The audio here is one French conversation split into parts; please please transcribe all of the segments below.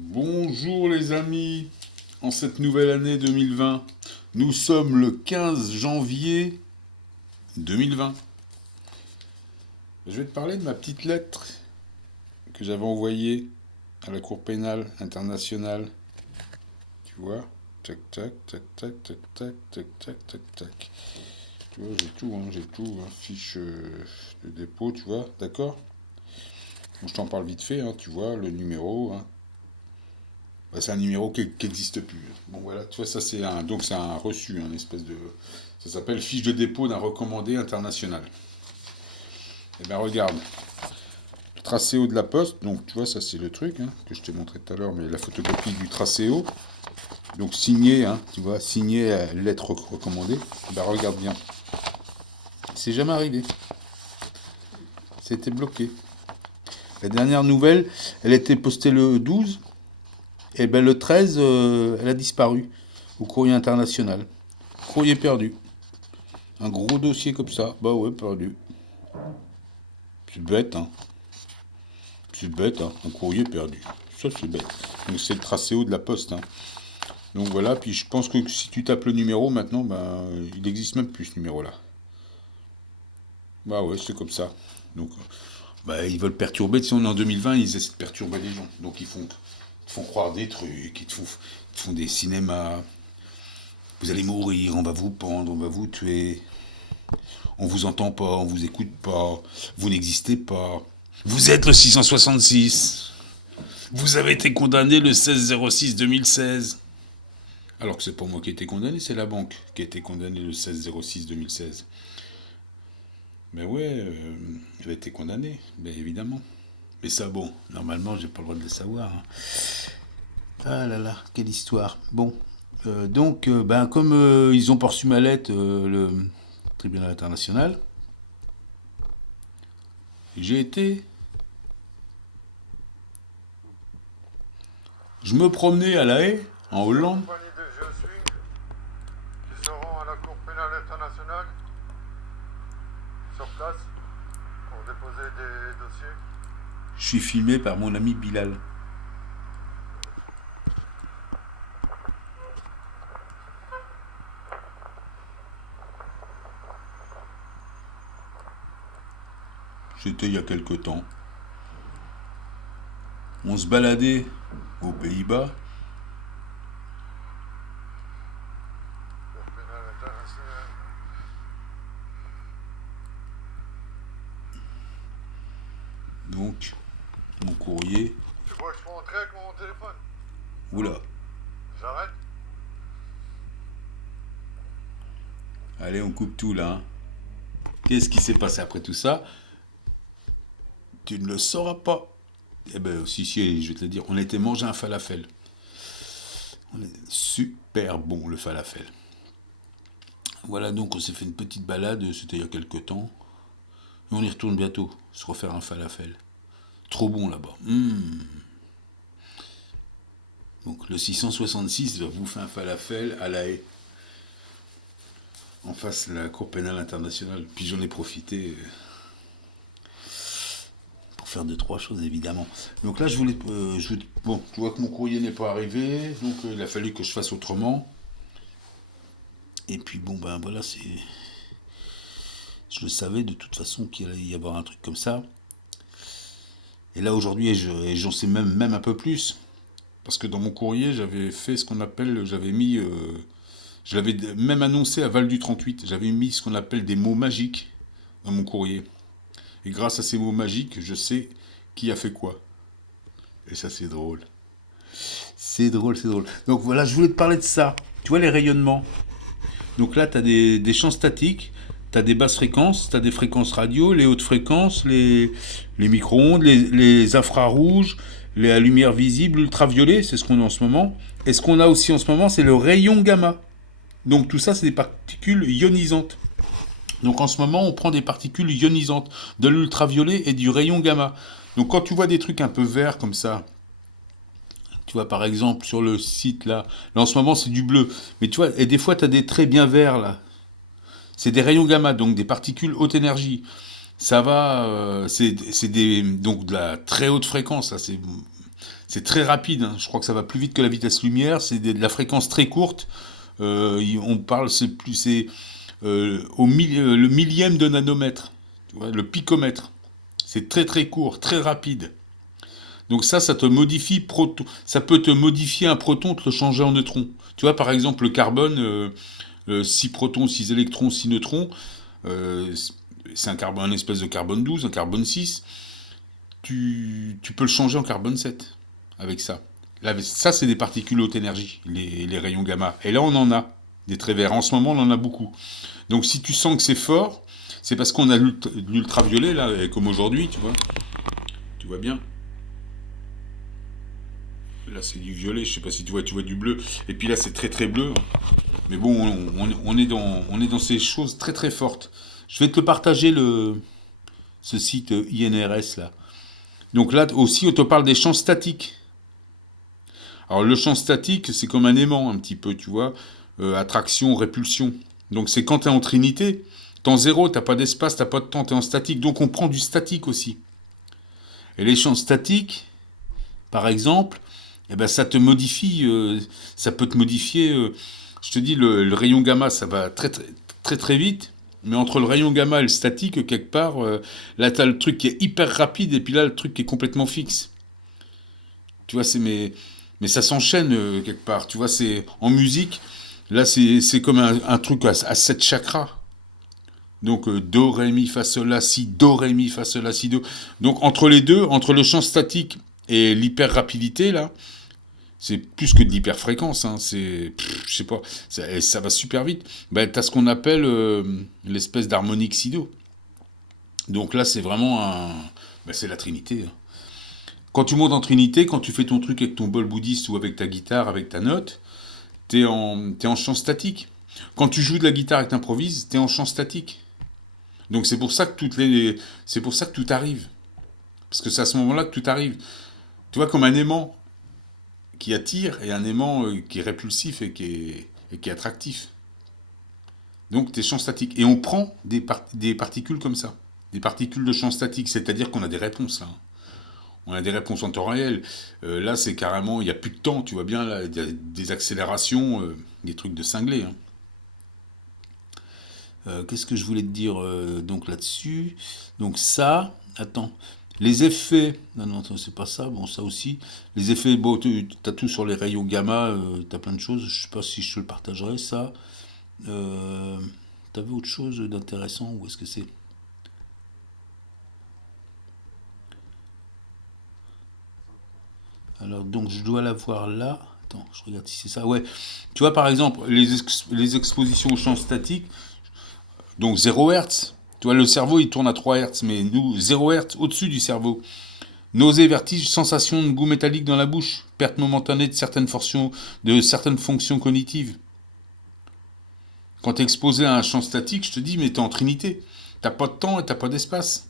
Bonjour les amis, en cette nouvelle année 2020, nous sommes le 15 janvier 2020. Je vais te parler de ma petite lettre que j'avais envoyée à la Cour pénale internationale. Tu vois? Tac, tac, tac, tac, tac, tac, tac, tac, tac, tac. Tu vois, j'ai tout, hein, fiche de dépôt, tu vois, d'accord? Bon, je t'en parle vite fait, hein, tu vois, le numéro, hein. Bah, c'est un numéro qui n'existe plus. Bon voilà, tu vois, ça c'est un reçu, un espèce de, ça s'appelle fiche de dépôt d'un recommandé international. Eh bien regarde, le tracéo de la poste, donc tu vois, ça c'est le truc hein, que je t'ai montré tout à l'heure, mais la photocopie du tracéo, donc signé, hein, tu vois, signé lettre recommandée. Eh ben regarde bien, c'est jamais arrivé, c'était bloqué. La dernière nouvelle, elle a été postée le 12, et ben le 13, elle a disparu au courrier international. Courrier perdu. Un gros dossier comme ça, bah ouais, perdu. C'est bête, hein. C'est bête, hein. Un courrier perdu. Ça, c'est bête. Donc, c'est le tracéo de la poste, hein. Donc voilà, puis je pense que si tu tapes le numéro maintenant, ben, il n'existe même plus ce numéro-là. Bah ouais, c'est comme ça. Donc, bah, ils veulent perturber. Si on est en 2020, ils essaient de perturber les gens. Donc, ils te font croire des trucs, ils te font des cinémas. Vous allez mourir, on va vous pendre, on va vous tuer. On vous entend pas, on vous écoute pas, vous n'existez pas. Vous êtes le 666. Vous avez été condamné le 16-06-2016. Alors que c'est pas moi qui ai été condamné, c'est la banque qui a été condamnée le 16-06-2016. Mais ouais, elle a été condamnée, bien évidemment. Mais ça, bon, normalement, j'ai pas le droit de le savoir, hein. Ah là là, quelle histoire. Bon, donc, ben, comme ils ont poursu ma lettre, le tribunal international, j'ai été. Je me promenais à La Haye, en La Hollande. compagnie de Je qui seront à la Cour pénale internationale sur place pour déposer des dossiers. Je suis filmé par mon ami Bilal. C'était il y a quelque temps. On se baladait aux Pays-Bas. Cour pénale internationale. Donc, mon courrier. Tu vois que je peux entrer avec mon téléphone? Oula. J'arrête? Allez, on coupe tout là, hein. Qu'est-ce qui s'est passé après tout ça? Tu ne le sauras pas. Eh ben, si, je vais te le dire. On a été manger un falafel. On est super bon, le falafel. Voilà, donc on s'est fait une petite balade. C'était il y a quelques temps. Et on y retourne bientôt. Se refaire un falafel. Trop bon là-bas. Donc le 666 va vous faire un falafel à La Haye, en face de la Cour pénale internationale. Puis j'en ai profité pour faire deux, trois choses évidemment. Donc là, bon, tu vois que mon courrier n'est pas arrivé, donc il a fallu que je fasse autrement. Et puis bon, ben voilà, je le savais de toute façon qu'il allait y avoir un truc comme ça. Et là aujourd'hui, j'en sais même un peu plus. Parce que dans mon courrier, j'avais fait ce qu'on appelle, j'avais mis, je l'avais même annoncé à Val du 38, j'avais mis ce qu'on appelle des mots magiques dans mon courrier. Et grâce à ces mots magiques, je sais qui a fait quoi. Et ça, c'est drôle. C'est drôle, c'est drôle. Donc voilà, je voulais te parler de ça. Tu vois les rayonnements. Donc là, tu as des champs statiques, tu as des basses fréquences, tu as des fréquences radio, les hautes fréquences, les micro-ondes, les infrarouges, la lumière visible, ultraviolet, c'est ce qu'on a en ce moment. Et ce qu'on a aussi en ce moment, c'est le rayon gamma. Donc tout ça, c'est des particules ionisantes. Donc en ce moment, on prend des particules ionisantes, de l'ultraviolet et du rayon gamma. Donc quand tu vois des trucs un peu verts comme ça, tu vois par exemple sur le site là en ce moment c'est du bleu, mais tu vois, et des fois tu as des traits bien verts là. C'est des rayons gamma, donc des particules haute énergie. Ça va, c'est donc de la très haute fréquence, là, C'est très rapide, hein. Je crois que ça va plus vite que la vitesse lumière. C'est de la fréquence très courte. On parle, le millième de nanomètre, tu vois, le picomètre. C'est très très court, très rapide. Donc ça te modifie ça peut te modifier un proton, te le changer en neutron. Tu vois, par exemple, le carbone, 6 protons, 6 électrons, 6 neutrons, euh, c'est un espèce de carbone 12, un carbone 6. Tu peux le changer en carbone 7 avec ça. Là, ça, c'est des particules haute énergie, les rayons gamma. Et là, on en a des très verts. En ce moment, on en a beaucoup. Donc, si tu sens que c'est fort, c'est parce qu'on a l'ultraviolet, là, comme aujourd'hui, tu vois. Tu vois bien. Là, c'est du violet, je sais pas si tu vois du bleu. Et puis là, c'est très très bleu. Mais bon, on est dans ces choses très très fortes. Je vais te le partager, ce site INRS, là. Donc là aussi, on te parle des champs statiques. Alors le champ statique, c'est comme un aimant un petit peu, tu vois. Attraction, répulsion. Donc c'est quand tu es en trinité. T'es en zéro, t'as pas d'espace, t'as pas de temps, t'es en statique. Donc on prend du statique aussi. Et les champs statiques, par exemple, eh ben ça te modifie, ça peut te modifier. Je te dis, le rayon gamma, ça va très très très très vite. Mais entre le rayon gamma et le statique, quelque part, là t'as le truc qui est hyper rapide et puis là le truc qui est complètement fixe. Tu vois, mais ça s'enchaîne quelque part. Tu vois, c'est en musique. Là, c'est comme un truc à 7 chakras. Donc, do, ré, mi, fa, sol, la, si, do, ré, mi, fa, sol, la, si, do. Donc, entre les deux, entre le champ statique et l'hyper rapidité, là, c'est plus que de l'hyperfréquence. Hein, je sais pas, ça va super vite. Ben, t'as ce qu'on appelle l'espèce d'harmonique sido. Donc là, c'est vraiment ben, c'est la Trinité. Hein. Quand tu montes en Trinité, quand tu fais ton truc avec ton bol bouddhiste ou avec ta guitare, avec ta note, t'es en champ statique. Quand tu joues de la guitare et que t'improvises, t'es en champ statique. Donc c'est pour ça que c'est pour ça que tout arrive. Parce que c'est à ce moment-là que tout arrive. Tu vois, comme un aimant qui attire et un aimant qui est répulsif et qui est attractif. Donc t'es champ statique. Et on prend des particules comme ça. Des particules de champ statique. C'est-à-dire qu'on a des réponses là. Hein. On a des réponses en temps réel. Là, c'est carrément, il n'y a plus de temps, tu vois bien, là, il y a des accélérations, des trucs de cinglé. Hein. Qu'est-ce que je voulais te dire donc là-dessus? Donc ça, attends, les effets, non, non, c'est pas ça, bon, ça aussi. Les effets, bon, tu as tout sur les rayons gamma, tu as plein de choses, je sais pas si je te le partagerai, ça. T'avais autre chose d'intéressant, où est-ce que c'est? Alors, donc, je dois l'avoir là. Attends, je regarde si c'est ça. Ouais. Tu vois, par exemple, les expositions au champ statique, donc 0 Hz. Tu vois, le cerveau, il tourne à 3 Hz, mais nous, 0 Hz au-dessus du cerveau. Nausées, vertiges, sensation de goût métallique dans la bouche, perte momentanée de certaines fonctions cognitives. Quand tu es exposé à un champ statique, je te dis, mais tu es en trinité. T'as pas de temps et t'as pas d'espace.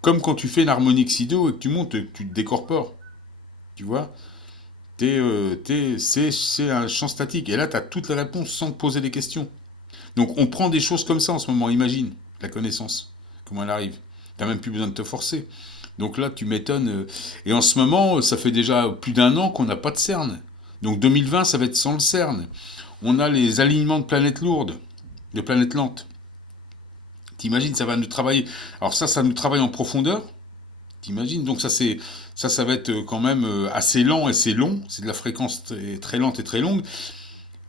Comme quand tu fais une harmonique sido et que tu montes et que tu te décorpores. Tu vois, c'est un champ statique. Et là, tu as toutes les réponses sans te poser des questions. Donc, on prend des choses comme ça en ce moment. Imagine la connaissance, comment elle arrive. Tu n'as même plus besoin de te forcer. Donc là, tu m'étonnes. Et en ce moment, ça fait déjà plus d'un an qu'on n'a pas de CERN. Donc 2020, ça va être sans le CERN. On a les alignements de planètes lourdes, de planètes lentes. T'imagines, ça va nous travailler. Alors ça nous travaille en profondeur. T'imagines? Donc ça va être quand même assez lent et c'est long. C'est de la fréquence très lente et très longue.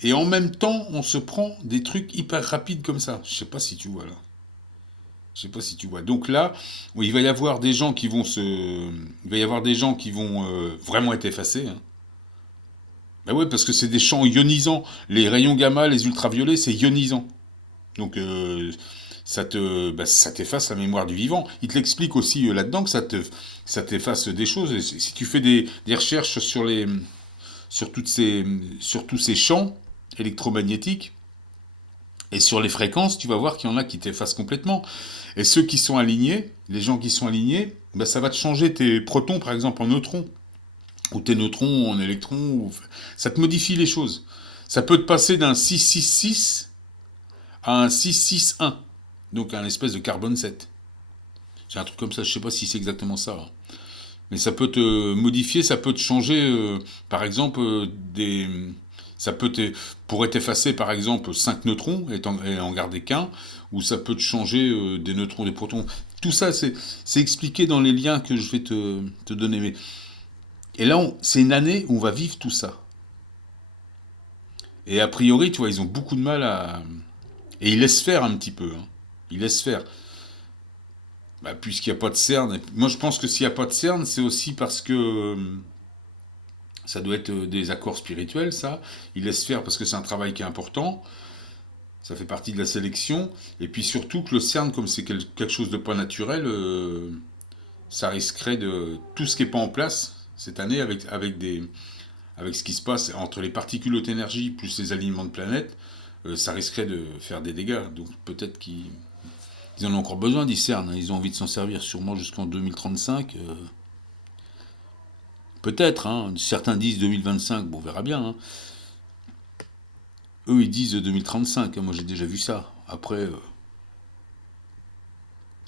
Et en même temps, on se prend des trucs hyper rapides comme ça. Je sais pas si tu vois là. Je sais pas si tu vois. Donc là, il va y avoir des gens qui vont vraiment être effacés. Hein. Ben ouais, parce que c'est des champs ionisants. Les rayons gamma, les ultraviolets, c'est ionisant. Donc ça t'efface la mémoire du vivant. Il te l'explique aussi là-dedans que ça t'efface des choses. Et si tu fais des recherches sur tous ces champs électromagnétiques et sur les fréquences, tu vas voir qu'il y en a qui t'effacent complètement. Et ceux qui sont alignés, les gens qui sont alignés, ben ça va te changer tes protons par exemple en neutrons ou tes neutrons en électrons. Ça te modifie les choses. Ça peut te passer d'un 666 à un 661. Donc un espèce de carbone 7. J'ai un truc comme ça, je sais pas si c'est exactement ça. Hein. Mais ça peut te modifier, ça peut te changer, par exemple, ça pourrait t'effacer, par exemple, 5 neutrons et en garder qu'un, ou ça peut te changer des neutrons, des protons. Tout ça, c'est expliqué dans les liens que je vais te donner. Et là, c'est une année où on va vivre tout ça. Et a priori, tu vois, ils ont beaucoup de mal à... Et ils laissent faire un petit peu. Hein. Ils laissent faire. Bah, puisqu'il n'y a pas de CERN. Moi, je pense que s'il n'y a pas de CERN, c'est aussi parce que ça doit être des accords spirituels, ça. Ils laissent faire parce que c'est un travail qui est important. Ça fait partie de la sélection. Et puis surtout que le CERN, comme c'est quelque chose de pas naturel, ça risquerait de... Tout ce qui n'est pas en place cette année avec ce qui se passe entre les particules haute énergie plus les alignements de planètes, ça risquerait de faire des dégâts. Donc peut-être qu'ils en ont encore besoin d'ICERN. Hein. Ils ont envie de s'en servir sûrement jusqu'en 2035. Peut-être. Hein. Certains disent 2025. Bon, on verra bien. Hein. Eux, ils disent 2035. Hein. Moi, j'ai déjà vu ça. Après...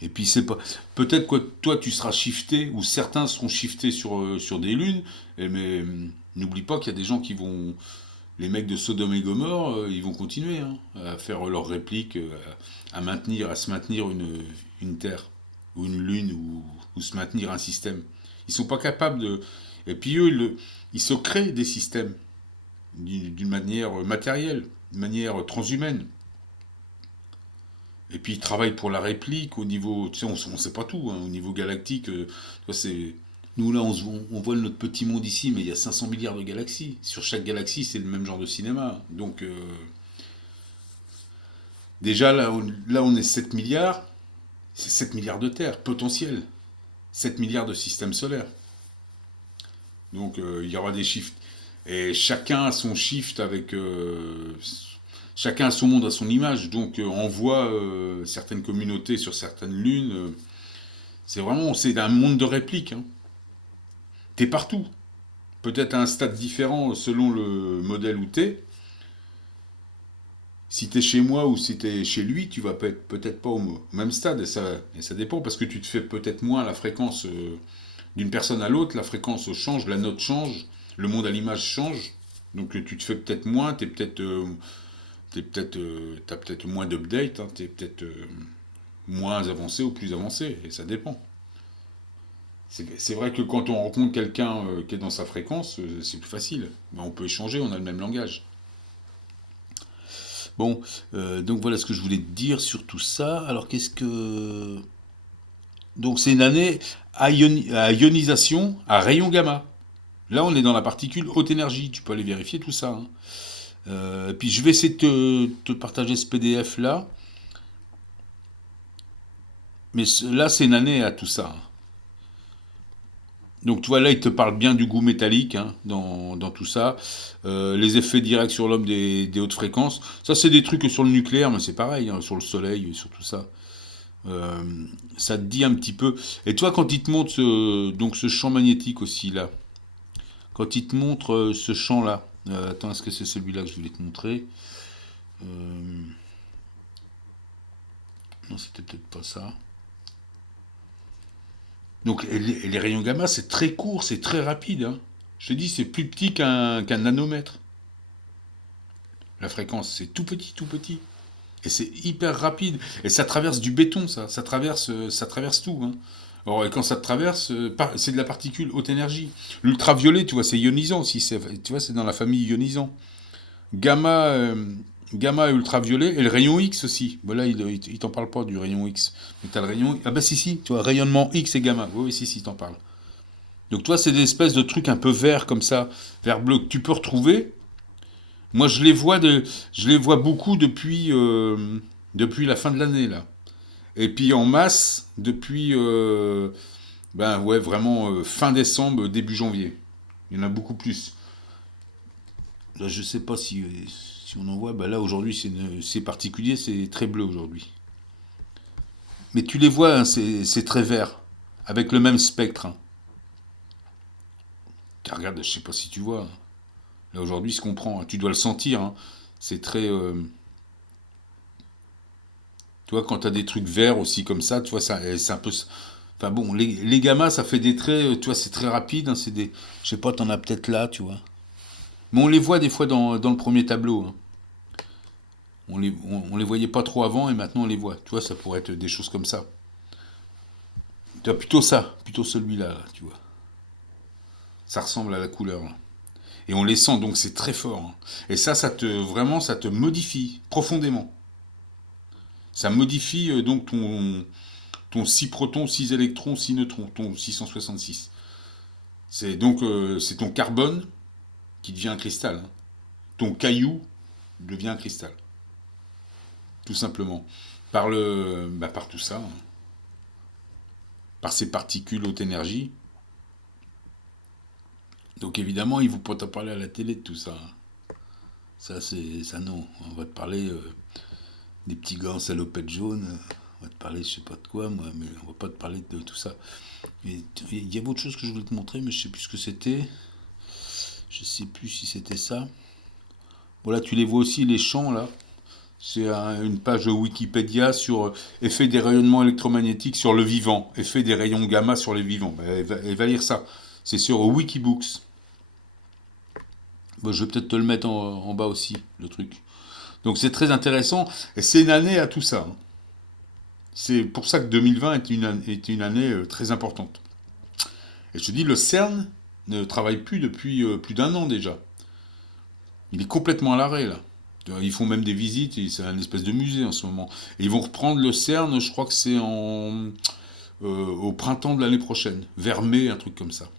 Et puis c'est pas. Peut-être que toi tu seras shifté, ou certains seront shiftés sur des lunes, mais n'oublie pas qu'il y a des gens qui vont. Les mecs de Sodome et Gomorre, ils vont continuer hein, à faire leur réplique, à se maintenir une Terre, ou une Lune, ou se maintenir un système. Ils sont pas capables de. Et puis eux, ils se créent des systèmes d'une manière matérielle, d'une manière transhumaine. Et puis ils travaillent pour la réplique au niveau, tu sais, on ne sait pas tout, hein, au niveau galactique. Nous là, on voit notre petit monde ici, mais il y a 500 milliards de galaxies. Sur chaque galaxie, c'est le même genre de cinéma. Donc déjà là, on est 7 milliards, c'est 7 milliards de terres potentielles, 7 milliards de systèmes solaires. Donc il y aura des shifts. Et chacun a son shift avec chacun a son monde à son image, donc on voit certaines communautés sur certaines lunes. C'est un monde de répliques. Hein. T'es partout. Peut-être à un stade différent selon le modèle où t'es. Si t'es chez moi ou si t'es chez lui, tu vas peut-être pas au même stade. Et ça dépend parce que tu te fais peut-être moins la fréquence d'une personne à l'autre. La fréquence change, la note change, le monde à l'image change. Donc tu te fais peut-être moins, t'as peut-être moins d'updates, hein, t'es peut-être moins avancé ou plus avancé, et ça dépend. C'est vrai que quand on rencontre quelqu'un qui est dans sa fréquence, c'est plus facile. Ben, on peut échanger, on a le même langage. Bon, donc voilà ce que je voulais te dire sur tout ça. Alors qu'est-ce que... Donc c'est une année à ionisation à rayon gamma. Là on est dans la particule haute énergie, tu peux aller vérifier tout ça. Hein. Puis je vais essayer de te partager ce PDF là. Mais là, c'est une année à tout ça. Donc tu vois, là, il te parle bien du goût métallique hein, dans tout ça. Les effets directs sur l'homme des hautes fréquences. Ça, c'est des trucs sur le nucléaire, mais c'est pareil, hein, sur le soleil, sur tout ça. Ça te dit un petit peu. Et toi, quand il te montre donc ce champ magnétique aussi, là, quand il te montre ce champ-là, attends, est-ce que c'est celui-là que je voulais te montrer Non, c'était peut-être pas ça. Donc les rayons gamma, c'est très court, c'est très rapide. Hein. Je te dis, c'est plus petit qu'un nanomètre. La fréquence, c'est tout petit, tout petit. Et c'est hyper rapide. Et ça traverse du béton, ça. Ça traverse tout. Hein. Alors, et quand ça te traverse, c'est de la particule haute énergie. L'ultraviolet, tu vois, c'est ionisant aussi. Tu vois, c'est dans la famille ionisant. Gamma, gamma et ultraviolet. Et le rayon X aussi. Voilà, il t'en parle pas du rayon X. Mais t'as le rayon... Ah bah si, tu vois, rayonnement X et gamma. Oui, si, il t'en parle. Donc toi, c'est des espèces de trucs un peu verts comme ça, vert bleu, que tu peux retrouver. Moi, je les vois beaucoup depuis la fin de l'année, là. Et puis en masse, depuis, ben ouais, vraiment fin décembre, début janvier. Il y en a beaucoup plus. Là, je sais pas si on en voit. Ben là, aujourd'hui, c'est particulier, c'est très bleu aujourd'hui. Mais tu les vois, hein, c'est très vert, avec le même spectre. Hein. Car regarde, je sais pas si tu vois. Hein. Là, aujourd'hui, se comprend. Hein. Tu dois le sentir. Hein. C'est très... tu vois, quand tu as des trucs verts aussi comme ça, tu vois, c'est un peu... Enfin bon, les gammas, ça fait des traits, tu vois, c'est très rapide, hein, c'est des... Je sais pas, t'en as peut-être là, tu vois. Mais on les voit des fois dans le premier tableau, hein. On les voyait pas trop avant et maintenant on les voit. Tu vois, ça pourrait être des choses comme ça. Tu vois, plutôt ça, plutôt celui-là, là, tu vois. Ça ressemble à la couleur, là. Et on les sent, donc c'est très fort, hein. Et ça vraiment, ça te modifie profondément. Ça modifie donc ton 6 protons, 6 électrons, 6 neutrons, ton 666. C'est ton carbone qui devient un cristal, hein. Ton caillou devient un cristal, tout simplement. Par tout ça, hein. Par ces particules haute énergie. Donc évidemment, ils ne vont pas te parler à la télé de tout ça, hein. Ça non. On va te parler des petits gars en salopette jaune. On va te parler, je sais pas de quoi, moi, mais on va pas te parler de tout ça. Il y a autre chose que je voulais te montrer, mais je sais plus ce que c'était. Je sais plus si c'était ça. Voilà, tu les vois aussi, les champs, là. C'est une page Wikipédia sur effet des rayonnements électromagnétiques sur le vivant, effet des rayons gamma sur les vivants. Ben, elle va lire ça. C'est sur Wikibooks. Bon, je vais peut-être te le mettre en bas aussi, le truc. Donc c'est très intéressant, et c'est une année à tout ça, hein. C'est pour ça que 2020 est une année très importante. Et je te dis, le CERN ne travaille plus depuis plus d'un an déjà. Il est complètement à l'arrêt, là. Ils font même des visites, c'est un espèce de musée en ce moment. Et ils vont reprendre le CERN, je crois que c'est au printemps de l'année prochaine, vers mai, un truc comme ça.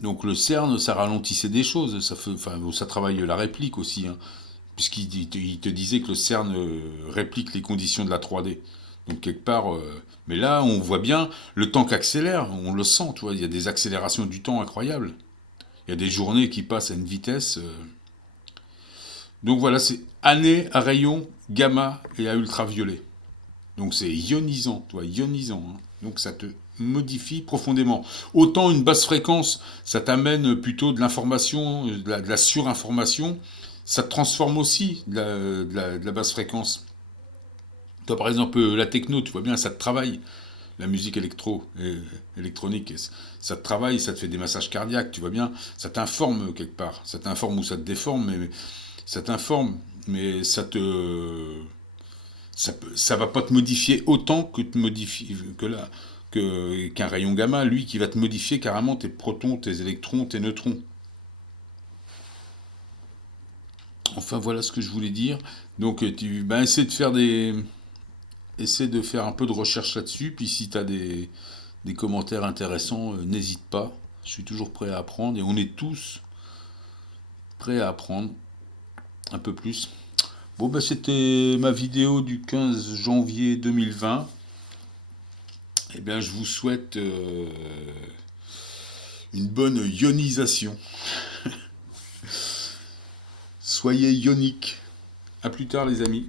Donc le CERN, ça ralentissait des choses, ça travaille la réplique aussi, hein, puisqu'il te disait que le CERN réplique les conditions de la 3D. Donc quelque part, mais là on voit bien le temps qu'accélère, on le sent, tu vois, il y a des accélérations du temps incroyables. Il y a des journées qui passent à une vitesse. Donc voilà, c'est année à rayons gamma et à ultraviolet. Donc c'est ionisant, toi, ionisant, hein. Donc ça te modifie profondément. Autant une basse fréquence, ça t'amène plutôt de l'information, de la surinformation. Ça te transforme aussi de la basse fréquence. Toi, par exemple, la techno, tu vois bien, ça te travaille. La musique électronique, ça te travaille, ça te fait des massages cardiaques, tu vois bien. Ça t'informe quelque part. Ça t'informe ou ça te déforme, mais ça t'informe, mais ça va pas te modifier autant que te modifie qu'un rayon gamma, lui, qui va te modifier carrément tes protons, tes électrons, tes neutrons. Enfin, voilà ce que je voulais dire. Donc, essaie de faire un peu de recherche là-dessus. Puis, si tu as des commentaires intéressants, n'hésite pas. Je suis toujours prêt à apprendre et on est tous prêts à apprendre un peu plus. Bon, bah, c'était ma vidéo du 15 janvier 2020. Eh bien, je vous souhaite une bonne ionisation. Soyez ioniques. À plus tard, les amis.